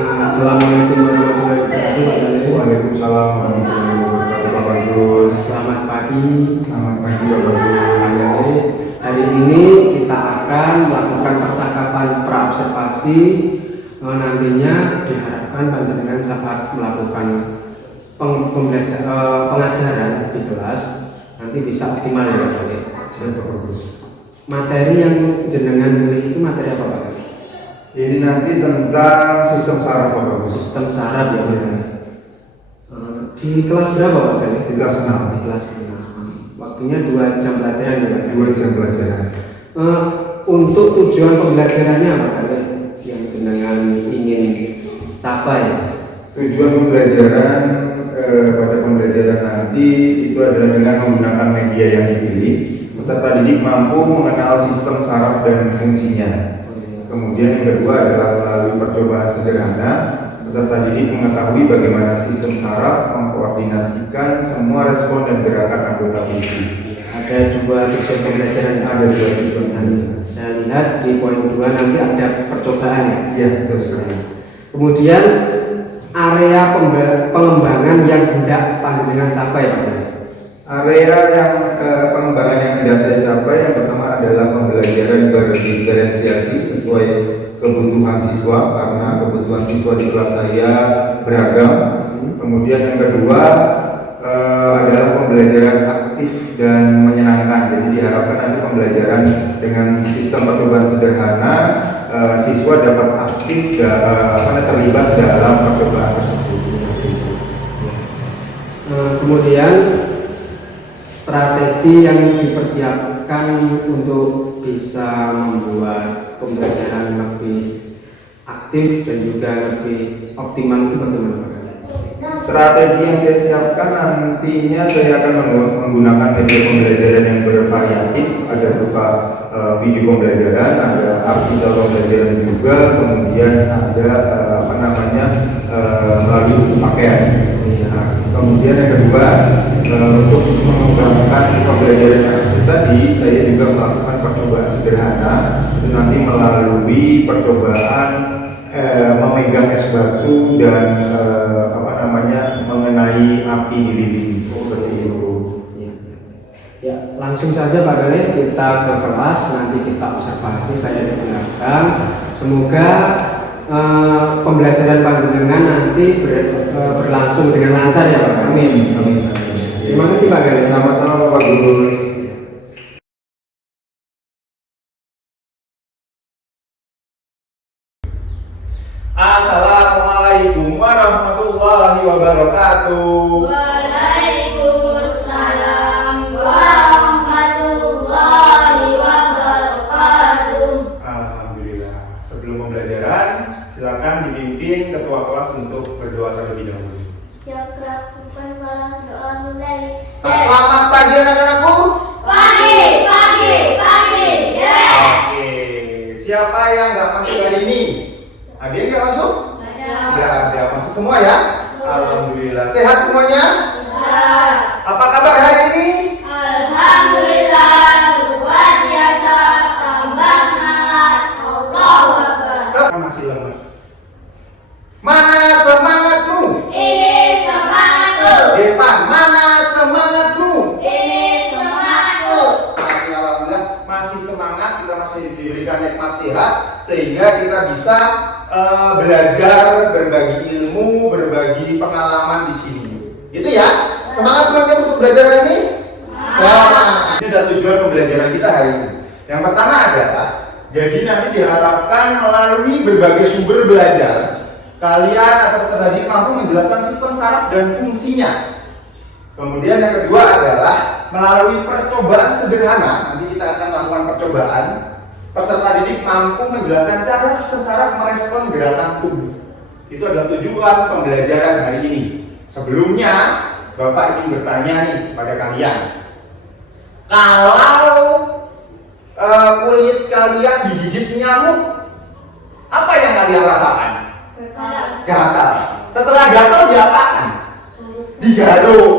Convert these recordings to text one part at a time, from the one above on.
Assalamualaikum warahmatullahi wabarakatuh. Waalaikumsalam warahmatullahi wabarakatuh. Bapak Gus. Selamat pagi. Selamat pagi Bapak Gus. Hari ini kita akan melakukan percakapan praobservasi. Nantinya diharapkan panjenengan saat melakukan pengajaran di kelas nanti bisa optimal ya Pak. Siap Bapak Gus. Materi yang jenengan pilih itu materi apa Pak? Ini nanti tentang sistem saraf Bapak Gus. Sistem saraf ya. Iya. Di kelas berapa Pak Gali? Di kelas 6. Di kelas 6. Waktunya 2 jam pelajaran ya Pak? 2 jam pelajaran. Untuk tujuan pembelajarannya apa Gali? Yang jenengan ingin capai? Tujuan pembelajaran pada pembelajaran nanti itu adalah dengan menggunakan media yang dipilih. Peserta didik mampu mengenal sistem saraf dan fungsinya. Kemudian yang kedua adalah melalui percobaan sederhana, peserta didik mengetahui bagaimana sistem saraf mengkoordinasikan semua respon dan gerakan anggota tubuh. Ada 2 tujuan pembelajaran, ada 2 tujuan nanti. Saya lihat di poin 2 nanti ada percobaan ya. Iya, betul sekali. Kemudian area pengembangan yang hendak panjenengan capai Pak. Area yang pengembangan yang hendak saya capai yang pertama adalah pembelajaran berdiferensiasi sesuai kebutuhan siswa karena kebutuhan siswa di kelas saya beragam. Kemudian yang kedua adalah pembelajaran aktif dan menyenangkan. Jadi diharapkan nanti pembelajaran dengan sistem percobaan sederhana siswa dapat aktif terlibat dalam percobaan tersebut. Kemudian strategi yang dipersiapkan untuk bisa membuat pembelajaran lebih aktif dan juga lebih optimal itu bagaimana Pak? Strategi yang saya siapkan nantinya saya akan menggunakan media pembelajaran yang bervariatif, ada berupa video pembelajaran, ada artikel pembelajaran juga, kemudian ada melalui buku pakaian. Nah, kemudian yang kedua untuk mengembangkan pembelajaran itu tadi saya juga melakukan percobaan sederhana itu nanti melalui percobaan memegang es batu dan mengenai api di lilin seperti itu. Ya, langsung saja Pak Gale kita ke kelas, nanti kita observasi, saya diperkenalkan. Semoga pembelajaran panjenengan nanti berlangsung dengan lancar ya Pak. Amin. Amin. Terima kasih Pak Gale. Sama-sama Pak Gus. Assalamualaikum warahmatullahi wabarakatuh. Waalaikumsalam warahmatullahi wabarakatuh. Alhamdulillah. Sebelum pembelajaran, silakan dipimpin ketua kelas untuk berdoa terlebih dahulu. Siap lakukan malam doa mulai. Selamat pagi anak-anakku. Pagi. Yes. Oke. Siapa yang nggak masuk hari ini? Ada yang nggak masuk? Nggak ada. Masuk semua ya? Alhamdulillah. Sehat semuanya? Apa kabar hari ini? Alhamdulillah luar biasa, tambah semangat. Allahu Akbar. Masih lemes. Mana semangatmu? Ini semangatku. Depan, mana semangatmu? Ini semangatku. Alhamdulillah masih semangat, kita masih diberikan nikmat sehat sehingga kita bisa belajar, berbagi ilmu, berbagi pengalaman di sini. Gitu ya? Semangat semuanya untuk belajar hari ini? Ini adalah tujuan pembelajaran kita hari ini. Yang pertama adalah, jadi nanti diharapkan melalui berbagai sumber belajar, kalian atau peserta didik mampu menjelaskan sistem saraf dan fungsinya. Kemudian yang kedua adalah melalui percobaan sederhana, nanti kita akan melakukan percobaan. Peserta didik mampu menjelaskan cara sistem saraf merespon gerakan tubuh. Itu adalah tujuan pembelajaran hari ini. Sebelumnya, Bapak ingin bertanya nih pada kalian. Kalau kulit kalian digigit nyamuk, apa yang kalian rasakan? Gatal. Setelah gatal diapakan? Digaruk.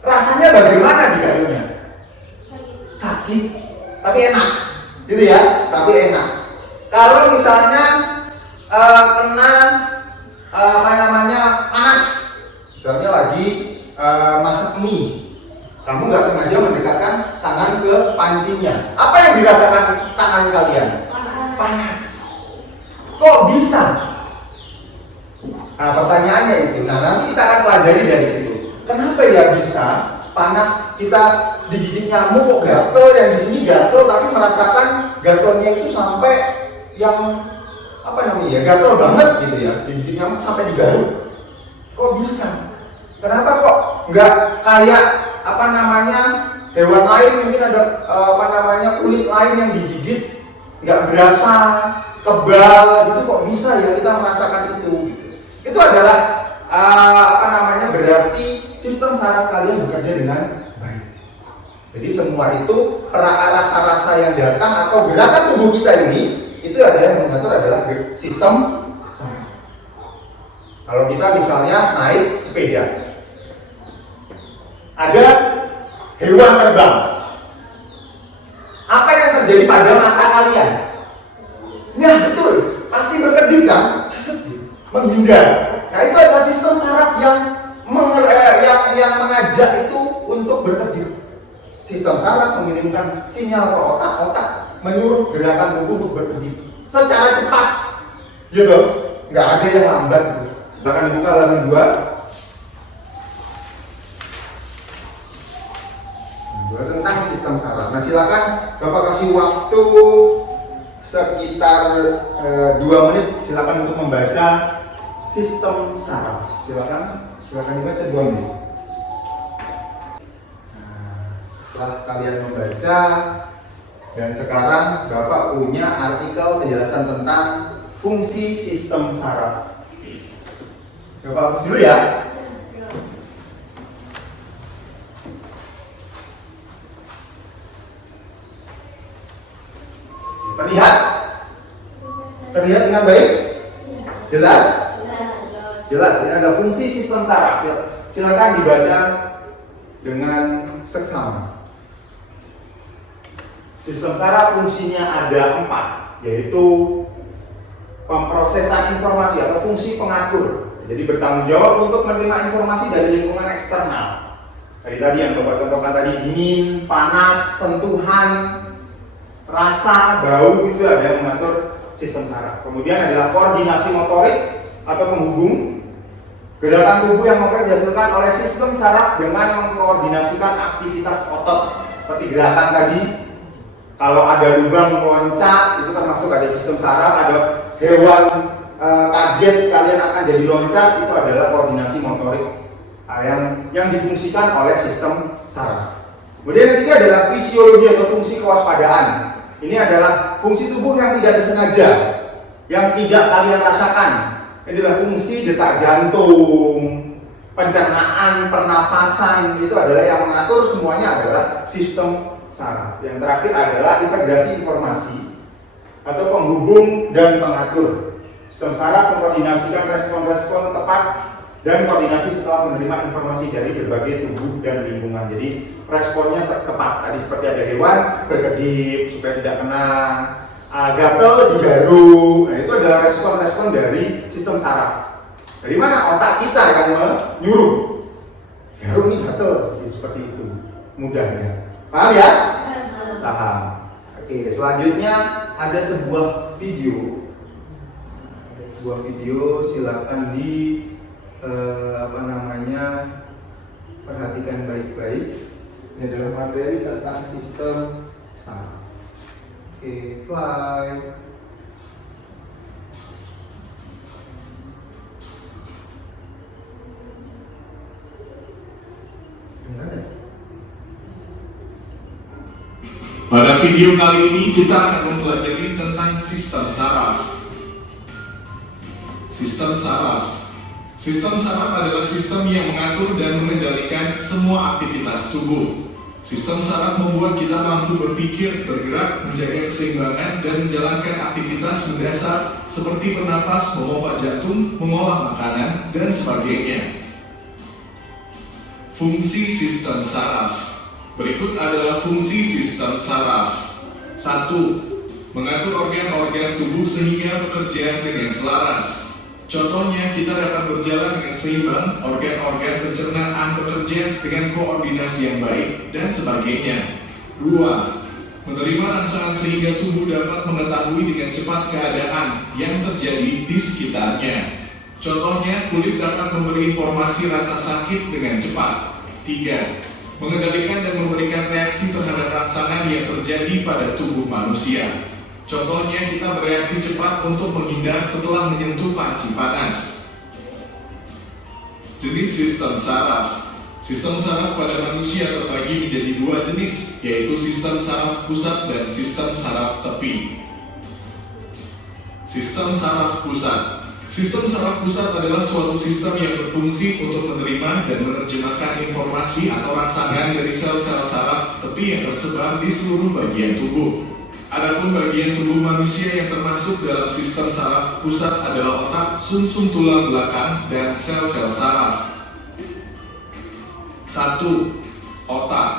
Rasanya bagaimana digaruknya? Sakit, tapi enak. Gitu ya, tapi enak. Kalau misalnya kena panas. Misalnya lagi masak mie, kamu nggak sengaja mendekatkan tangan ke pancinya. Apa yang dirasakan tangan kalian? Panas. Kok bisa? Nah, pertanyaannya itu. Nah, nanti kita akan pelajari dari situ. Kenapa ya bisa panas, kita digigit nyamuk kok gatel, yang di sini gatel tapi merasakan gatelnya itu sampai yang apa namanya ya, gatel banget gitu ya, digigit nyamuk sampai digaruk. Kok bisa? Kenapa kok nggak kayak apa namanya hewan lain, mungkin ada apa namanya kulit lain yang digigit nggak berasa, kebal gitu, kok bisa ya kita merasakan itu? Itu adalah apa namanya, berarti sistem saraf kalian bekerja dengan baik. Jadi semua itu rasa-rasa yang datang atau gerakan tubuh kita ini, itu ada yang mengatur adalah sistem saraf. Kalau kita misalnya naik sepeda, ada hewan terbang, apa yang terjadi pada mata kalian? Ya betul, pasti berkedip kan, menghindar. Nah itu adalah sistem saraf yang mengajak itu untuk berkedip. Sistem saraf mengirimkan sinyal ke otak, otak menyuruh gerakan tubuh untuk berkedip secara cepat, gitu. Nggak ada yang lambat. Bahkan dibuka halaman 2 tentang sistem saraf. Nah silakan Bapak kasih waktu sekitar 2 menit, silakan untuk membaca sistem saraf. Silakan dibaca 2 menit. Nah, setelah kalian membaca, dan sekarang Bapak punya artikel penjelasan tentang fungsi sistem saraf. Bapak hapus dulu ya. Terlihat dengan baik? Jelas? Jelas. Ini ada fungsi sistem saraf. Silakan dibaca dengan seksama. Sistem saraf fungsinya ada 4, yaitu pemrosesan informasi atau fungsi pengatur. Jadi bertanggung jawab untuk menerima informasi dari lingkungan eksternal. Tadi yang Bapak contohkan tadi, dingin, panas, sentuhan, rasa, bau, itu ada yang mengatur sistem saraf. Kemudian adalah koordinasi motorik atau penghubung. Gerakan tubuh yang dihasilkan oleh sistem saraf dengan mengkoordinasikan aktivitas otot. Seperti gerakan tadi, kalau ada lubang meloncat, itu termasuk ada sistem saraf. Ada hewan kaget, kalian akan jadi loncat, itu adalah koordinasi motorik yang difungsikan oleh sistem saraf. Kemudian yang ketiga adalah fisiologi atau fungsi kewaspadaan. Ini adalah fungsi tubuh yang tidak disengaja, yang tidak kalian rasakan. Ini adalah fungsi detak jantung, pencernaan, pernafasan, itu adalah yang mengatur semuanya adalah sistem saraf. Yang terakhir adalah integrasi informasi atau penghubung dan pengatur. Sistem saraf mengkoordinasikan respon-respon tepat dan koordinasi setelah menerima informasi dari berbagai tubuh dan lingkungan. Jadi responnya tepat. Tadi seperti ada hewan berkedip supaya tidak kena gatel, digaruk. Nah itu adalah respon-respon dari sistem saraf. Dari mana? Otak kita yang menyuruh. Garuk ini gatel, seperti itu mudahnya. Paham ya? Paham. Oke, selanjutnya ada sebuah video. Silakan perhatikan baik-baik. Ini adalah materi tentang sistem saraf. Oke, play. Pada video kali ini kita akan mempelajari tentang sistem saraf. Sistem saraf adalah sistem yang mengatur dan mengendalikan semua aktivitas tubuh. Sistem saraf membuat kita mampu berpikir, bergerak, menjaga keseimbangan, dan menjalankan aktivitas mendasar seperti bernapas, memompa jantung, mengolah makanan, dan sebagainya. Fungsi sistem saraf. Berikut adalah fungsi sistem saraf. 1. Mengatur organ-organ tubuh sehingga bekerja dengan selaras. Contohnya, kita dapat berjalan dengan seimbang, organ-organ pencernaan bekerja dengan koordinasi yang baik, dan sebagainya. 2. Menerima rangsangan sehingga tubuh dapat mengetahui dengan cepat keadaan yang terjadi di sekitarnya. Contohnya, kulit dapat memberi informasi rasa sakit dengan cepat. 3. Mengendalikan dan memberikan reaksi terhadap rangsangan yang terjadi pada tubuh manusia. Contohnya, kita bereaksi cepat untuk menghindar setelah menyentuh panci panas. Jenis sistem saraf. Sistem saraf pada manusia terbagi menjadi 2 jenis, yaitu sistem saraf pusat dan sistem saraf tepi. Sistem saraf pusat. Sistem saraf pusat adalah suatu sistem yang berfungsi untuk menerima dan menerjemahkan informasi atau rangsangan dari sel-sel saraf tepi yang tersebar di seluruh bagian tubuh. Adapun bagian tubuh manusia yang termasuk dalam sistem saraf pusat adalah otak, sumsum tulang belakang, dan sel-sel saraf. 1. Otak.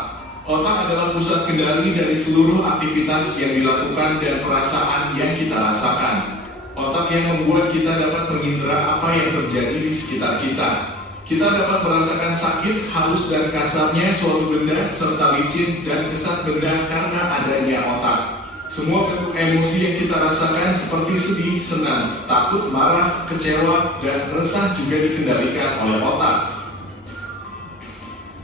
Otak adalah pusat kendali dari seluruh aktivitas yang dilakukan dan perasaan yang kita rasakan. Otak yang membuat kita dapat mengindra apa yang terjadi di sekitar kita. Kita dapat merasakan sakit, halus dan kasarnya suatu benda, serta licin dan kesat benda karena adanya otak. Semua bentuk emosi yang kita rasakan seperti sedih, senang, takut, marah, kecewa, dan resah juga dikendalikan oleh otak.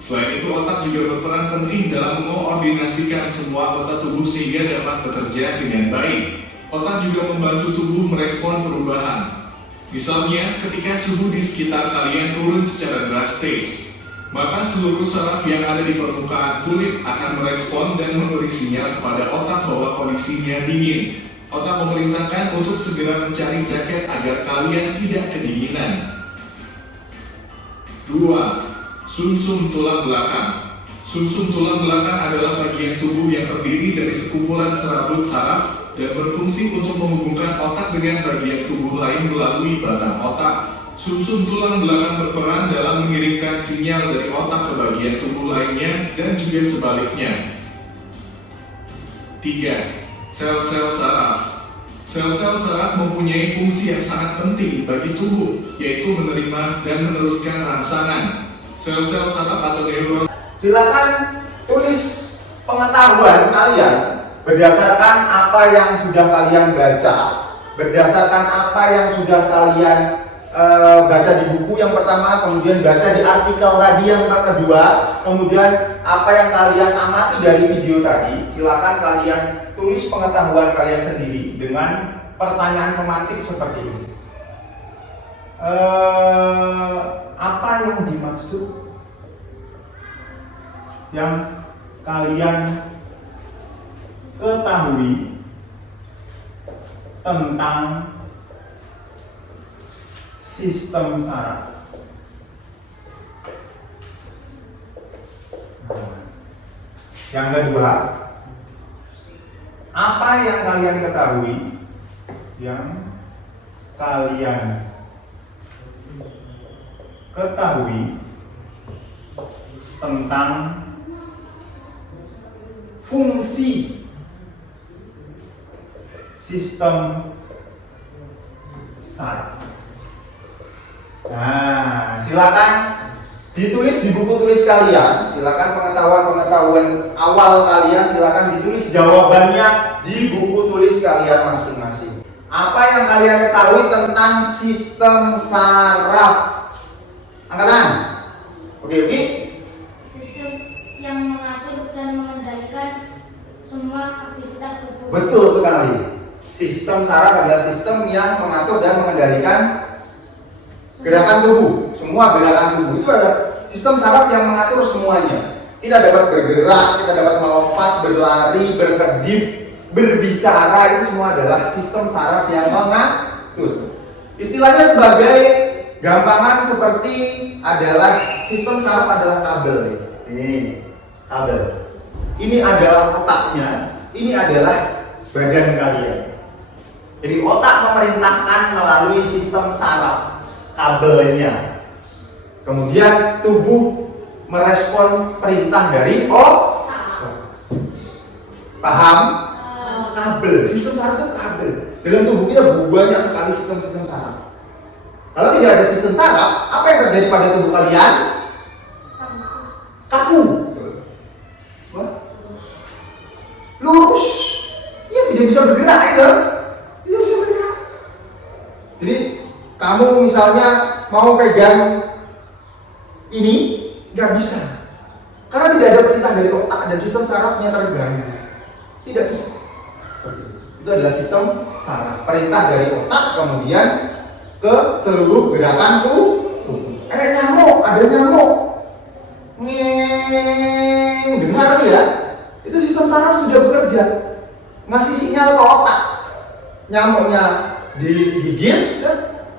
Selain itu, otak juga berperan penting dalam mengkoordinasikan semua anggota tubuh sehingga dapat bekerja dengan baik. Otak juga membantu tubuh merespon perubahan. Misalnya, ketika suhu di sekitar kalian turun secara drastis, maka seluruh saraf yang ada di permukaan kulit akan merespon dan memberi sinyal kepada otak bahwa kondisinya dingin. Otak memerintahkan untuk segera mencari jaket agar kalian tidak kedinginan. 2. Sumsum tulang belakang. Sumsum tulang belakang adalah bagian tubuh yang terdiri dari sekumpulan serabut saraf dan berfungsi untuk menghubungkan otak dengan bagian tubuh lain melalui batang otak. Sumsum tulang belakang berperan dalam mengirimkan sinyal dari otak ke bagian tubuh lainnya dan juga sebaliknya. 3. Sel-sel saraf. Sel-sel saraf mempunyai fungsi yang sangat penting bagi tubuh, yaitu menerima dan meneruskan rangsangan. Sel-sel saraf atau neuron. Silakan tulis pengetahuan kalian berdasarkan apa yang sudah kalian baca, berdasarkan apa yang sudah kalian baca di buku yang pertama, kemudian baca di artikel tadi yang kedua, kemudian apa yang kalian amati dari video tadi. Silakan kalian tulis pengetahuan kalian sendiri dengan pertanyaan pemantik seperti ini. Apa yang dimaksud yang kalian ketahui tentang sistem saraf? Yang kedua, apa yang kalian ketahui yang kalian ketahui tentang fungsi sistem saraf? Nah, silakan ditulis di buku tulis kalian. Silakan pengetahuan awal kalian, silakan ditulis jawabannya di buku tulis kalian masing-masing. Apa yang kalian ketahui tentang sistem saraf? Angkat tangan. Oke. Sistem yang mengatur dan mengendalikan semua aktivitas tubuh. Betul sekali. Sistem saraf adalah sistem yang mengatur dan mengendalikan gerakan tubuh. Semua gerakan tubuh itu ada sistem saraf yang mengatur semuanya. Kita dapat bergerak, kita dapat melompat, berlari, berkedip, berbicara, itu semua adalah sistem saraf yang mengatur. Istilahnya sebagai gampangan seperti adalah sistem saraf adalah kabel. Ini kabel. Ini adalah otaknya, ini adalah badan kalian. Jadi otak memerintahkan melalui sistem saraf, kabelnya. Kemudian tubuh merespon perintah dari otak. Paham? Kabel, sistem saraf itu kabel. Dalam tubuh kita banyak sekali sistem-sistem saraf. Kalau tidak ada sistem saraf, apa yang terjadi pada tubuh kalian? Kaku. Wah. Lurus. Ya tidak bisa bergerak gitu. Tidak bisa bergerak. Jadi kamu misalnya mau pegang ini, nggak bisa. Karena tidak ada perintah dari otak dan sistem sarafnya terganggu. Tidak bisa. Itu adalah sistem saraf. Perintah dari otak kemudian ke seluruh gerakan tubuh. Ada nyamuk. Dengar ya? Itu sistem saraf sudah bekerja. Ngasih sinyal ke otak. Nyamuknya digigit,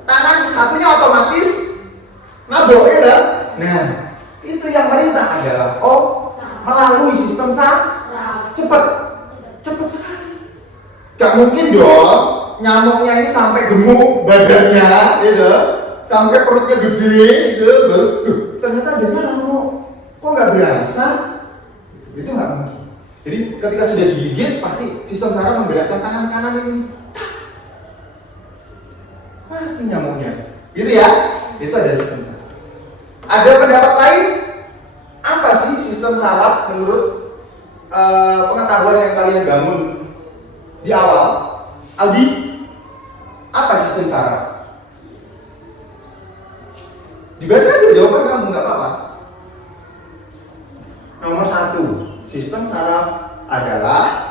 tangan satunya otomatis nabok ya. Nah, itu yang perintah adalah melalui sistem saraf. Cepat sekali. Gak mungkin dong nyamuknya ini sampai gemuk badannya, gitu, sampai perutnya gede, gitu, baru, ternyata ada nyamuk, kok nggak berasa? Itu nggak mungkin. Jadi ketika sudah digigit, pasti sistem saraf menggerakkan tangan kanan ini. Mati nyamuknya, gitu ya? Itu ada sistem saraf. Ada pendapat lain? Apa sih sistem saraf menurut pengetahuan yang kalian bangun di awal? Aldi, apa sistem saraf? Dibaca aja jawaban kamu, nggak apa-apa. Nomor 1, sistem saraf adalah.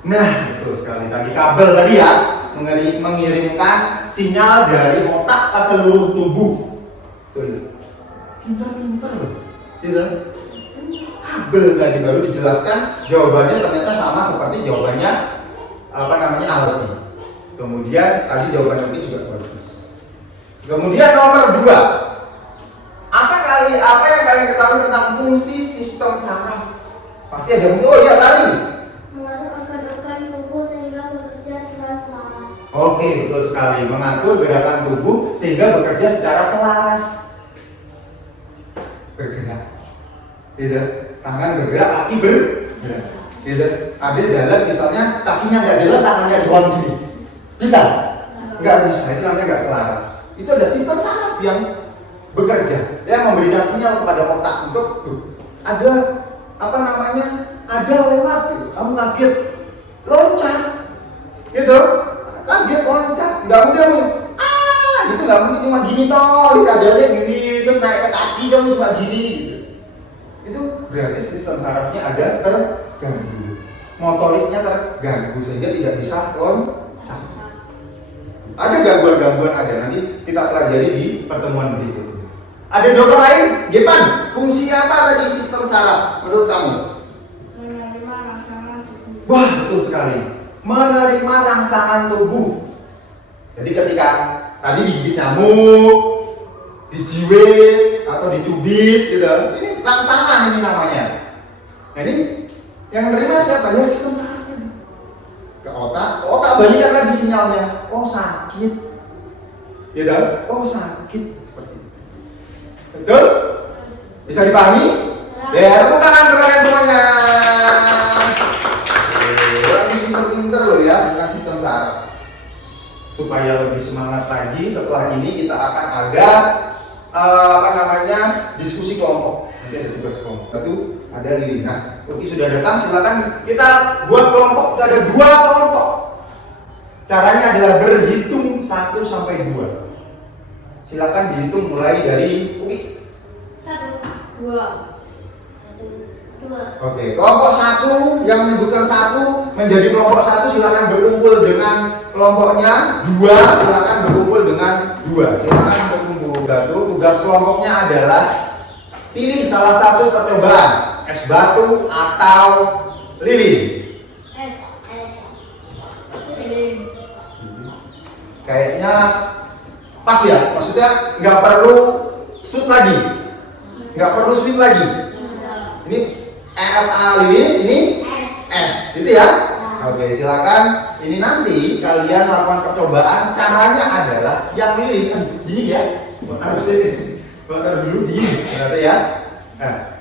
Nah, betul sekali. Tadi kabel tadi ya, mengirimkan sinyal dari otak ke seluruh tubuh. Pinter-pinter loh, gitu. Kabel tadi baru dijelaskan, jawabannya ternyata sama seperti jawabannya Aldi. Kemudian tadi jawaban Aldi juga bagus. Kemudian nomor 2, apa yang kalian ketahui tentang fungsi sistem saraf? Pasti ada fungsi. Oh iya tadi. Mengatur organ-organ tubuh sehingga bekerja dengan selaras. Oke, betul sekali. Mengatur gerakan tubuh sehingga bekerja secara selaras. Bergerak. Gitu. Tangan bergerak, kaki bergerak. Gitu. Ada jalan misalnya kakinya nggak jalan, tangannya doang gini. Bisa? Nggak bisa. Itu namanya nggak selaras. Itu ada sistem saraf yang bekerja, yang memberikan sinyal kepada otak untuk ada lewat. Gitu. Kamu kaget, loncat, gitu. Kaget loncat, nggak mungkin gitu, nggak mungkin cuma gini toh, keadaannya gini, terus naik ke kaki kamu cuma gini, gitu. Itu berarti sistem sarafnya ada terganggu, motoriknya terganggu sehingga tidak bisa loncat. Ada gangguan-gangguan nanti kita pelajari di pertemuan berikutnya. Ada jawaban lain? Gepan, fungsi apa tadi sistem saraf menurut kamu? Menerima rangsangan tubuh. Wah, betul sekali. Menerima rangsangan tubuh. Jadi ketika tadi digigit nyamuk, dijiwit atau dicubit gitu, ini rangsangan ini namanya. Nah ini yang menerima siapa? Ya sistem sarafnya. Ke otak balikan lagi sinyalnya. Oh sakit, gitu. Oh sakit seperti itu. Betul? Bisa dipahami? Ya, tepuk tangan untuk kalian semuanya. Lagi pinter-pinter loh ya dengan sistem saraf. Supaya lebih semangat lagi, setelah ini kita akan ada diskusi kelompok. Nanti ada tugas kelompok. Itu ada Lili. Nah, Uki sudah datang, silakan kita buat kelompok. Sudah ada 2 kelompok. Caranya adalah berhitung 1 sampai 2. Silakan dihitung mulai dari Uki. 1, 2. Oke, kelompok 1 yang menyebutkan 1 menjadi kelompok 1, silakan berkumpul dengan kelompoknya. 2 silakan berkumpul dengan 2. Silakan berkumpul. Tugas kelompoknya adalah pilih salah satu percobaan, es batu atau lilin. Lilin. Kayaknya pas ya, maksudnya nggak perlu shoot lagi, nggak perlu sweet lagi. Ini lilin, ini S, gitu ya. Oke, silakan. Ini nanti kalian lakukan percobaan. Caranya adalah yang lilin, gini ya. Harusnya bakar dulu gini, berarti ya. Nah,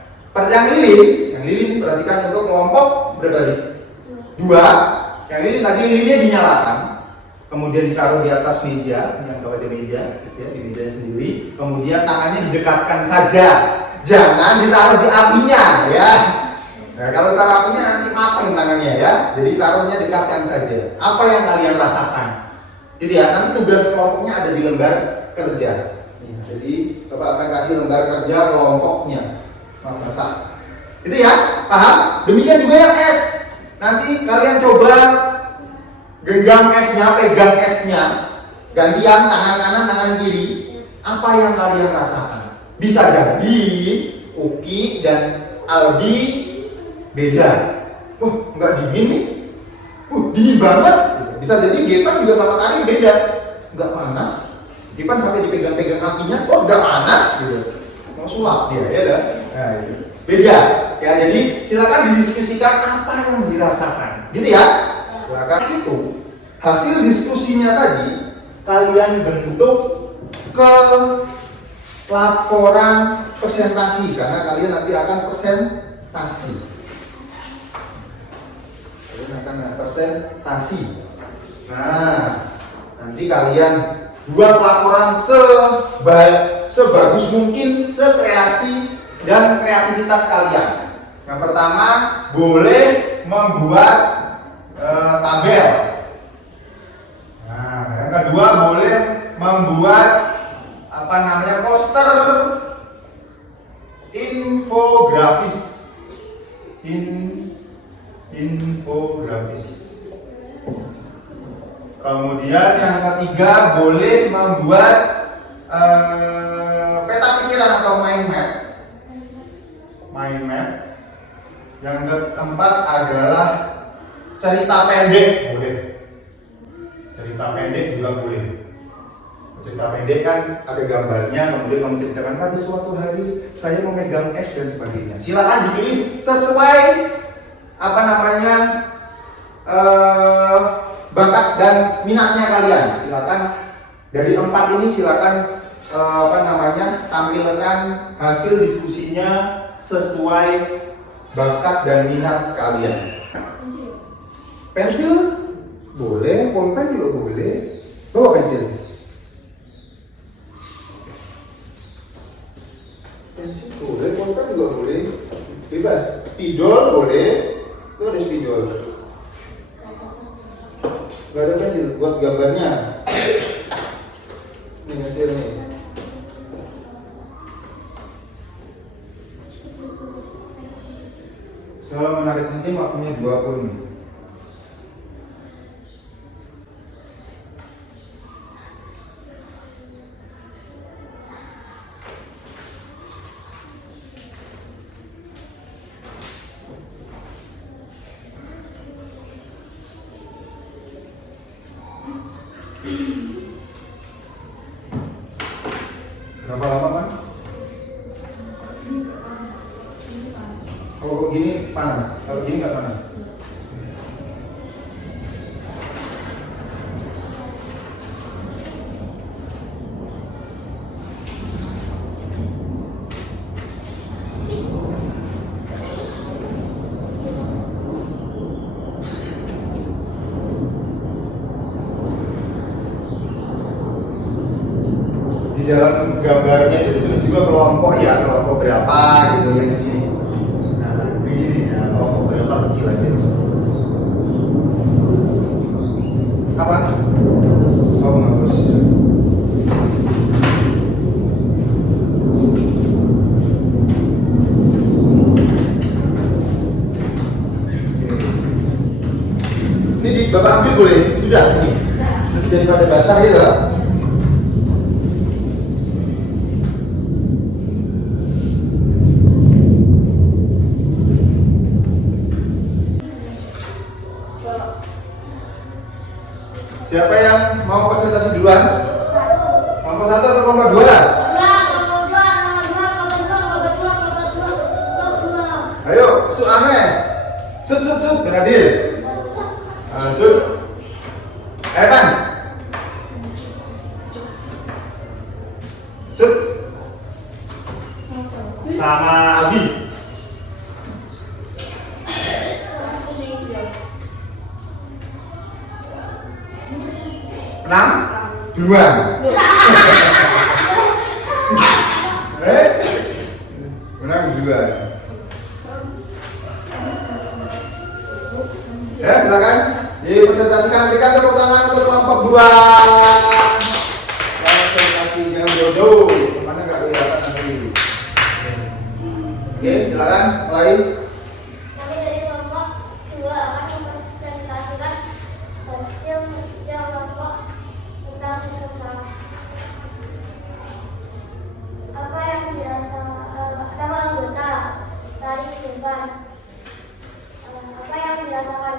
yang lilin perhatikan untuk kelompok berapa tadi? 2. Yang lilin tadi lilinnya dinyalakan. kemudian ditaruh di atas meja, ini anggap aja meja, gitu ya, di mejanya sendiri. Kemudian tangannya didekatkan saja, jangan ditaruh di apinya, ya. Nah, kalau taruh apinya nanti matang tangannya, ya. Jadi taruhnya dekatkan saja. Apa yang kalian rasakan? Gitu ya. Nanti tugas kelompoknya ada di lembar kerja. Jadi Bapak akan kasih lembar kerja kelompoknya. Masak. Itu ya, paham? Demikian juga yang S. Nanti kalian coba genggam esnya, pegang esnya, gantian tangan kanan, tangan kiri. Apa yang kalian rasakan? Bisa jadi Uki dan Aldi beda. Wah, nggak dingin nih. Dingin banget. Bisa jadi Gepan juga sama Tari beda. Nggak panas. Gepan sampai dipegang-pegang apinya, kok udah panas gitu. Mau sulap dia, ya dah. Nah, gitu. Beda. Ya, jadi silakan didiskusikan apa yang dirasakan. Gitu ya. Silakan itu. Hasil diskusinya tadi kalian bentuk ke laporan presentasi karena kalian nanti akan presentasi. Kalian akan presentasi. Nah, nanti kalian buat laporan sebagus mungkin, sekreasi dan kreativitas kalian. Yang pertama, boleh membuat tabel. Nah, yang kedua boleh membuat poster infografis. Infografis. Kemudian yang ketiga boleh membuat peta pikiran atau mind map. Mind map. Yang keempat adalah cerita pendek, boleh. Cerita pendek juga boleh. Cerita pendek kan ada gambarnya, kemudian kamu ceritakan pada suatu hari saya memegang es dan sebagainya. Silakan dipilih sesuai bakat dan minatnya kalian. Silakan dari 4 ini silakan tampilkan hasil diskusinya sesuai bakat dan minat kalian. Pensil boleh, pulpen juga boleh. Bawa pensil. Pensil boleh, pulpen juga boleh. Bebas. Spidol boleh. Itu ada spidol. Gak ada pensil buat gambarnya. Ini pensil nih. Menarik mungkin waktunya 20 menit. Berapa lama, Pak? Kalau begini panas, kalau begini nggak panas. Di dalam gambarnya ditulis juga kelompok ya, kelompok berapa gitu yang di sini. Kecil aja. Apa? Oh, bagus. Ini Bapak ambil boleh? Sudah ini. Daripada basah ya lah. Siapa yang mau presentasi duluan? Kelompok 1 atau kelompok 2? Ayo, Su Anes. Sud, Bernadil. Sud. Evan. Sud. Sama Abi. Menang? Duluan. Menang duluan. Ya, silakan. Dipresentasikan, berikan tepuk tangan untuk kelompok 2. Presentasi dengan jodoh. Mana nggak kelihatan nanti. Oke, silakan mulai. Kami dari kelompok 2 akan mempresentasikan hasil kerja kelompok tentang sistem saraf. Apa yang nama anggota tarik Irfan. Apa yang dirasakan?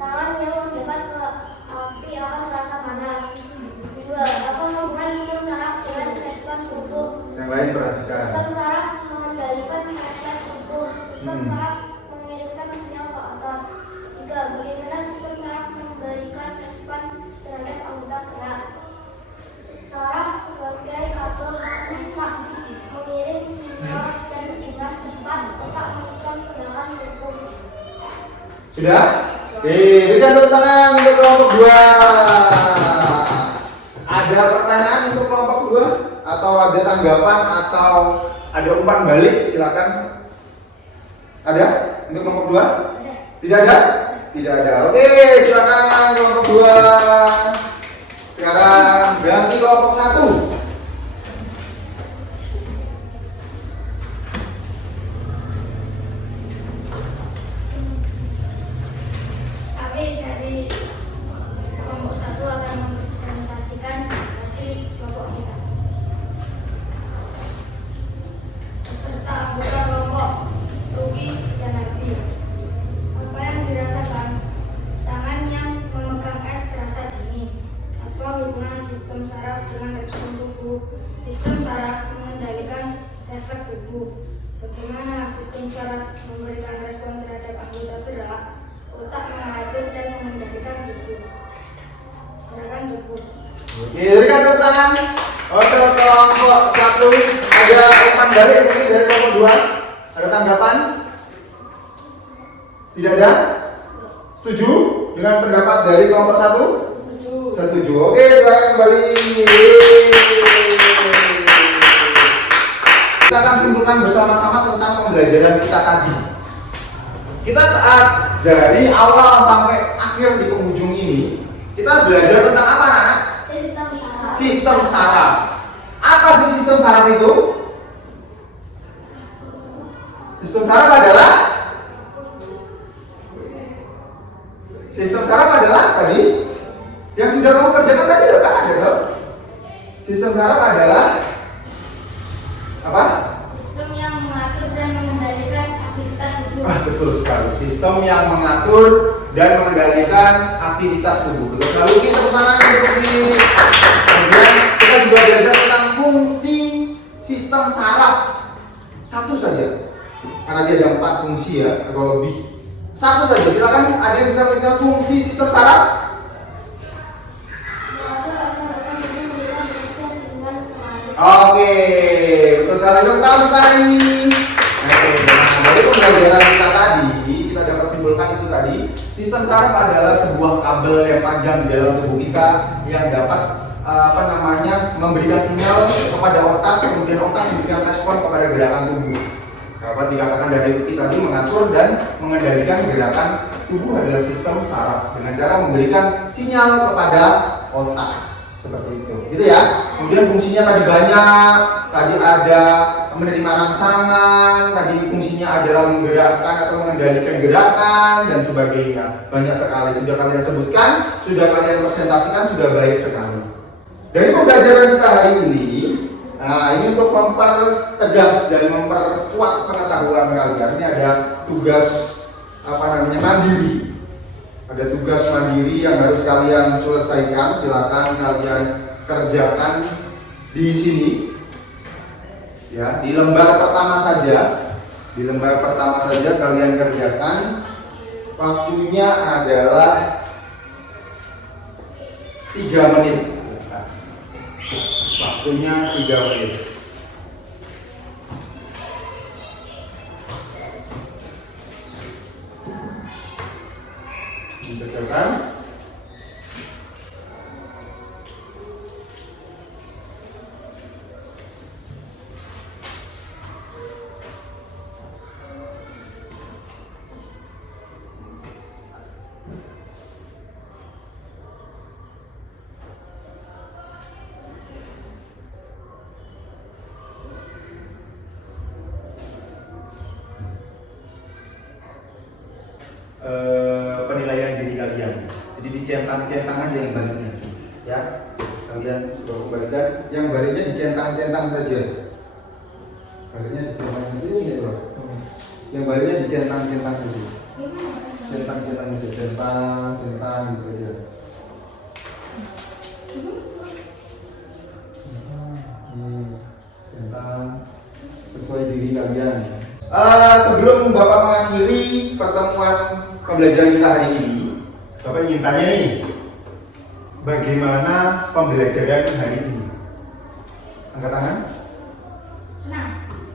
Tangan yang mendekat ke api akan terasa panas. 2. Apa hubungan sistem saraf dengan respon tubuh? Yang lain perhatikan. Sistem saraf mengendalikan gerakan tubuh. Sistem saraf mengirimkan sinyal ke otot. 3. Bagaimana sistem saraf memberikan respon terhadap anggota gerak? Saraf sebagai kabel pengikat mengirim sinyal dan bergerak cepat otak meneruskan pergerakan tubuh. Sudah? Berikan tepuk tangan untuk kelompok 2. Ada pertanyaan untuk kelompok 2? Atau ada tanggapan atau ada umpan balik? Silakan. Ada untuk kelompok 2? Tidak ada? Tidak ada. Oke, silakan kelompok 2. Sekarang ganti kelompok 1. Kami dari kelompok 1 akan mempresentasikan hasil kelompok kita. Beserta anggota kelompok Ruki dan Nabi. Apa yang dirasakan? Tangan yang memegang es terasa dingin. Apa hubungan sistem saraf dengan respon tubuh? Sistem saraf mengendalikan refleks tubuh. Bagaimana sistem saraf memberikan respon terhadap anggota gerak? Otak mengatur dan mengendalikan tubuh. Gerakan tubuh. Berikan tepuk tangan untuk kelompok 1. Ada umpan balik mungkin dari kelompok 2. Ada tanggapan? Tidak ada? Setuju dengan pendapat dari kelompok 1? Setuju. Oke, silakan kembali. Kita akan simpulkan bersama-sama tentang pembelajaran kita tadi. Kita dari awal sampai akhir di penghujung ini, kita belajar tentang apa, anak? Sistem saraf. Sistem saraf. Apa sih sistem saraf itu? Sistem saraf adalah tadi yang sudah kamu kerjakan tadi udah kan ada loh. Sistem saraf adalah apa? Sistem yang mengatur dan mengendalikan aktivitas tubuh. Betul sekali. Sistem yang mengatur dan mengendalikan aktivitas tubuh. Betul sekali. Kita tepuk tangan untuk ini. Kemudian kita juga belajar tentang fungsi sistem saraf. Satu saja. Karena dia ada 4 fungsi ya, atau lebih. Satu saja. Silakan ada yang bisa menjelaskan fungsi sistem saraf? Oke, betul sekali. Tepuk tangan tadi. Dari pembelajaran kita tadi, kita dapat simpulkan itu tadi, sistem saraf adalah sebuah kabel yang panjang di dalam tubuh kita yang dapat memberikan sinyal kepada otak, kemudian otak memberikan respon kepada gerakan tubuh. Dapat dikatakan dari Uki tadi mengatur dan mengendalikan gerakan tubuh adalah sistem saraf dengan cara memberikan sinyal kepada otak seperti itu, gitu ya. Kemudian fungsinya tadi banyak, tadi ada menerima rangsangan, tadi fungsinya adalah menggerakkan atau mengendalikan gerakan dan sebagainya. Banyak sekali sudah kalian sebutkan, sudah kalian presentasikan, sudah baik sekali. Dari pembelajaran kita hari ini, nah ini untuk mempertegas dan memperkuat pengetahuan kalian. Ini ada tugas mandiri. Ada tugas mandiri yang harus kalian selesaikan. Silakan kalian kerjakan di sini. Ya, di lembar pertama saja. Di lembar pertama saja kalian kerjakan. Waktunya adalah 3 menit. Waktunya 3 menit. Dikerjakan. Jadi dicentang-centang aja yang baliknya. Ya, kalian coba kembalikan. Yang baliknya dicentang-centang saja. Baliknya dicentang saja ya, Bro. Yang baliknya dicentang-centang saja. Centang-centang aja, centang gitu aja. Tentang sesuai diri kalian. Sebelum Bapak mengakhiri pertemuan pembelajaran kita hari ini, Bapak ingin tanya nih, bagaimana pembelajaran hari ini? Angkat tangan. Senang.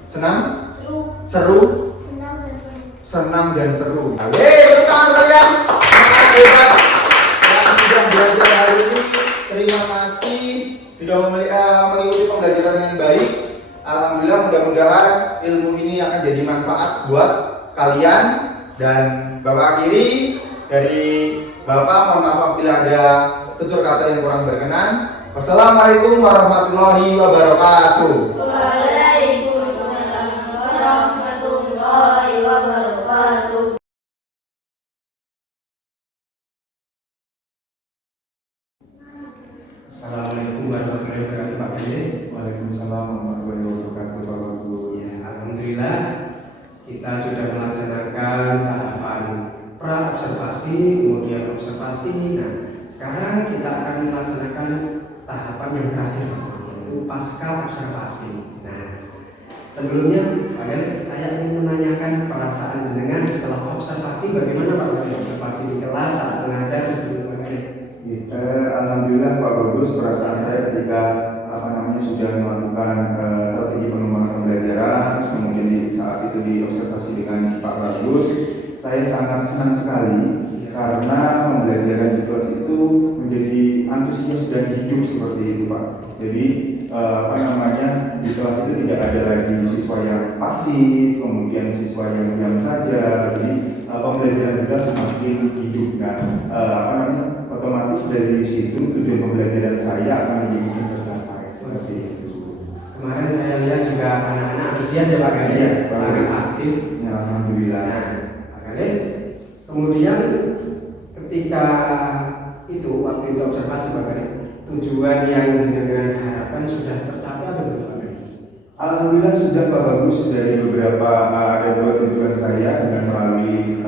Senang? Seru. Seru? Senang dan seru. Senang dan seru. Tepuk tangan kalian. Sangat hebat yang sudah belajar hari ini. Terima kasih sudah mengikuti pembelajaran yang baik. Alhamdulillah, mudah-mudahan ilmu ini akan jadi manfaat buat kalian. Dan Bapak akhiri dari Bapak, mohon maaf apabila ada tutur kata yang kurang berkenan. Wassalamualaikum warahmatullahi wabarakatuh. Waalaikumsalam warahmatullahi wabarakatuh. Assalamualaikum warahmatullahi wabarakatuh, Pak Gede. Waalaikumsalam warahmatullahi wabarakatuh, Bapak Guru. Ya, alhamdulillah kita sudah melaksanakan tahapan pra-observasi, kemudian observasi. Nah, sekarang kita akan melaksanakan tahapan yang terakhir, yaitu pasca observasi. Nah, sebelumnya Pak Gede, saya ingin menanyakan perasaan jenengan setelah observasi. Bagaimana Pak Gede observasi di kelas saat mengajar sebelum Pak Gede? Alhamdulillah Pak Bagus, perasaan saya ketika sudah melakukan strategi pengembangan pembelajaran, terus kemudian di saat itu diobservasi dengan Pak Bagus, saya sangat senang sekali karena pembelajaran di kelas itu menjadi antusias dan hidup seperti itu, Pak. Jadi di kelas itu tidak ada lagi siswa yang pasif, kemudian siswa yang diam saja. Jadi pembelajaran kita semakin hidup. Nah, otomatis dari situ tujuan pembelajaran saya akan lebih mungkin tercapai seperti itu. Kemarin saya lihat juga anak-anak antusias ya Pak Gede, Iya, sangat aktif. Ya, alhamdulillah. Nah, Pak Gede, kemudian ketika itu waktu itu observasi Pak Gede, tujuan yang dengan harapkan sudah tercapai atau belum Pak Gede? Alhamdulillah sudah Pak Bagus. Dari beberapa ada dua tujuan saya dengan melalui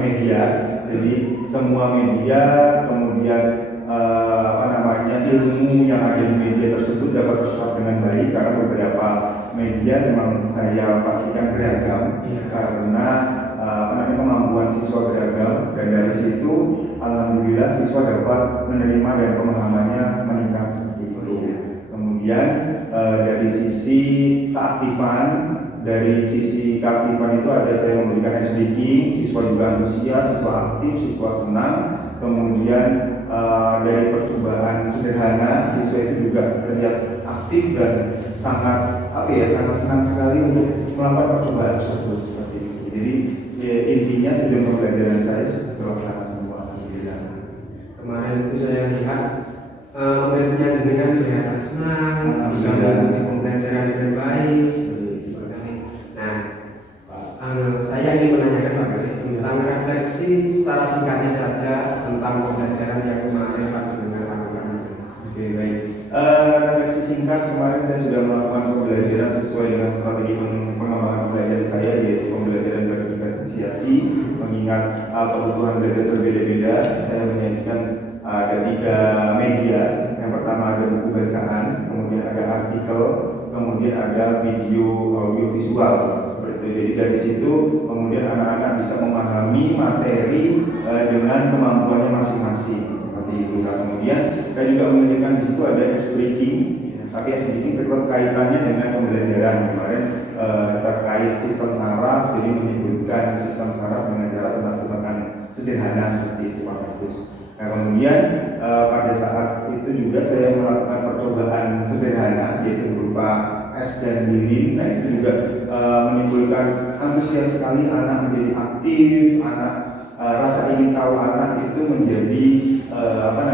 media. Jadi semua media, kemudian ilmu yang ada di media tersebut dapat terserap dengan baik karena beberapa media memang saya pastikan beragam karena kemampuan siswa beragam, dan dari situ alhamdulillah siswa dapat menerima dan pemahamannya meningkat seperti itu. Kemudian dari sisi keaktifan itu ada saya memberikan speaking, siswa juga antusias, siswa aktif, siswa senang. Kemudian dari percobaan sederhana, siswa itu juga terlihat aktif dan sangat senang sekali untuk melakukan percobaan tersebut seperti itu. Jadi intinya tujuan pembelajaran saya sudah terlaksana semua. Alhamdulillah. Kemarin itu saya lihat muridnya jenengan kelihatan senang, bisa mengikuti pembelajaran dengan baik. Nah, saya ingin menanyakan Pak Gede tentang refleksi secara singkatnya saja tentang pembelajaran yang kemarin Pak jenengan lakukan. Oke, baik. Refleksi singkat, kemarin saya sudah melakukan pembelajaran sesuai dengan strategi pengembangan pembelajaran saya, yaitu pembelajaran berdiferensiasi, mengingat kebutuhan belajar berbeda-beda. Saya menyajikan ada 3 media. Yang pertama ada buku bacaan, kemudian ada artikel, kemudian ada video audio visual. Jadi dari situ kemudian anak-anak bisa memahami materi dengan kemampuannya masing-masing seperti itu. Nah, kemudian saya juga menunjukkan di situ ada speaking, tapi speaking tetap kaitannya dengan pembelajaran kemarin terkait sistem saraf, jadi menyebutkan sistem saraf dengan cara tebak-tebakan sederhana seperti itu Pak Bagus. Nah, kemudian pada saat itu juga saya melakukan percobaan sederhana yaitu berupa es dan lilin. Nah, itu juga menimbulkan antusias sekali, anak menjadi aktif, rasa ingin tahu anak itu menjadi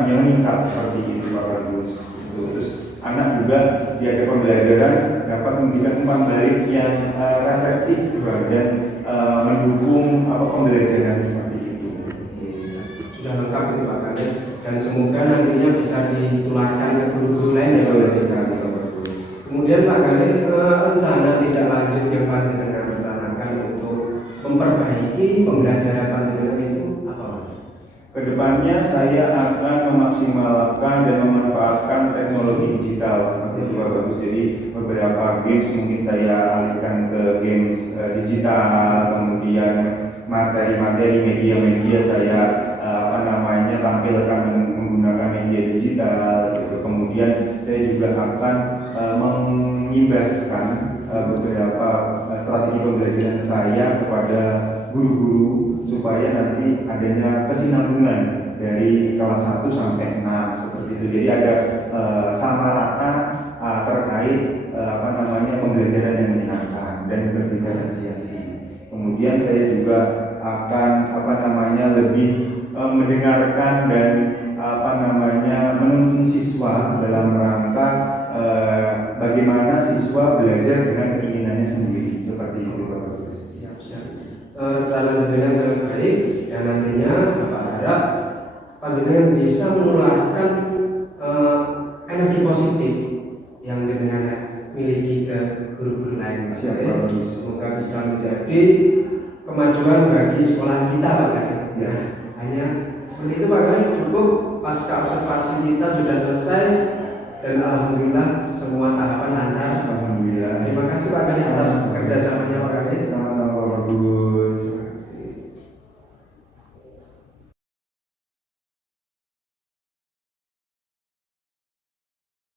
meningkat seperti itu Pak Bagus. Terus anak juga diada pembelajaran dapat memberikan umpan balik yang reflektif dan mendukung pembelajaran seperti itu. Sudah sudah lengkap itu Pak Khalid, dan semoga nantinya bisa ditularkan ke guru-guru lain ya Pak. Betul sekali Pak Bagus. Kemudian Pak Khalid, rencana tidak lanjut yang panjenengan rencanakan untuk memperbaiki pembelajaran panjenengan itu apa Pak? Kedepannya saya akan memaksimalkan dan memanfaatkan teknologi digital seperti itu Pak Bagus. Jadi beberapa games mungkin saya alihkan ke games digital, kemudian materi-materi media-media saya tampilkan menggunakan media digital gitu. Kemudian saya juga akan mengimbaskan beberapa strategi pembelajaran saya kepada guru-guru supaya nanti adanya kesinambungan dari kelas 1 sampai 6 seperti itu. Jadi ada sama rata terkait pembelajaran yang menyenangkan dan berdiferensiasi. Kemudian saya juga akan lebih mendengarkan dan menuntun siswa dalam rangka bagaimana siswa belajar dengan keinginannya sendiri seperti itu Pak Bagus. Siap. Rencana jenengan sangat baik dan nantinya Bapak harap panjenengan bisa menularkan energi positif yang jenengan miliki ke guru-guru lain. Siap Pak Bagus. Semoga bisa menjadi kemajuan bagi sekolah kita Pak Khalid. Ya. Hanya seperti itu Pak Khalid, cukup pasca observasi kita sudah selesai dan alhamdulillah semua tahapan lancar. Alhamdulillah. Terima kasih Pak Khalid atas kerjasamanya Pak Khalid. Sama-sama